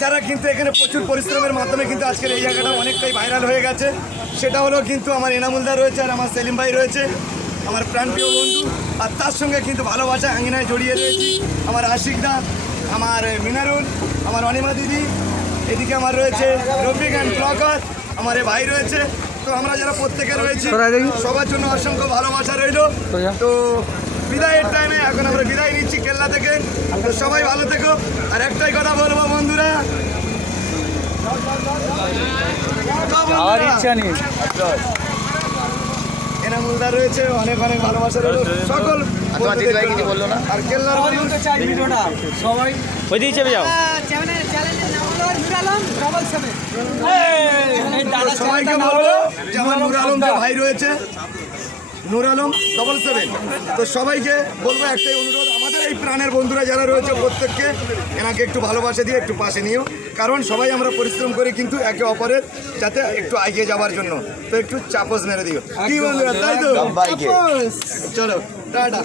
যারা কিন্তু এখানে প্রচুর পরিশ্রমের মাধ্যমে কিন্তু আজকের এই জায়গাটা অনেকটাই ভাইরাল হয়ে গেছে। সেটা হলো কিন্তু আমার এনামুলদা রয়েছে আর আমার সেলিম ভাই রয়েছে, আমার প্রাণপ্রিয় বন্ধু। আর তার সঙ্গে কিন্তু ভালোবাসা আঙিনায় জড়িয়ে রয়েছি আমার আশিকদা, আমার মিনারুল, আমার অনিমা দিদি, এদিকে আমার রয়েছে রফিক অ্যান্ড ব্লগার, আমার এ ভাই রয়েছে। তো আমরা যারা প্রত্যেকে রয়েছি সবার জন্য অসংখ্য ভালোবাসা রইল। তো বিদায়ের টাইমে এখন আমরা বিদায় নিচ্ছি কেল্লা থেকে। তো সবাই ভালো থেকো। আর একটাই কথা বলবো বন্ধুরা, এনামুলদা রয়েছে, অনেক অনেক ভালোবাসা রইল সকল বললো না। আর কেল্লার সবাই ওই দিকে চেপে যাও। সবাইকে বলবো যে আমার নূর আলম যে ভাই রয়েছে, নূর আলম 777, তো সবাইকে বলবো একটাই অনুরোধ, আমাদের এই প্রাণের বন্ধুরা যারা রয়েছে প্রত্যেককে এনাকে একটু ভালোবাসা দিয়ে একটু পাশে নিও, কারণ সবাই আমরা পরিশ্রম করি কিন্তু একে অপরের যাতে একটু এগিয়ে যাওয়ার জন্য। তো একটু চাপস মেরে দিও, কি বন্ধুরা, তাই তো? চলো টাটা।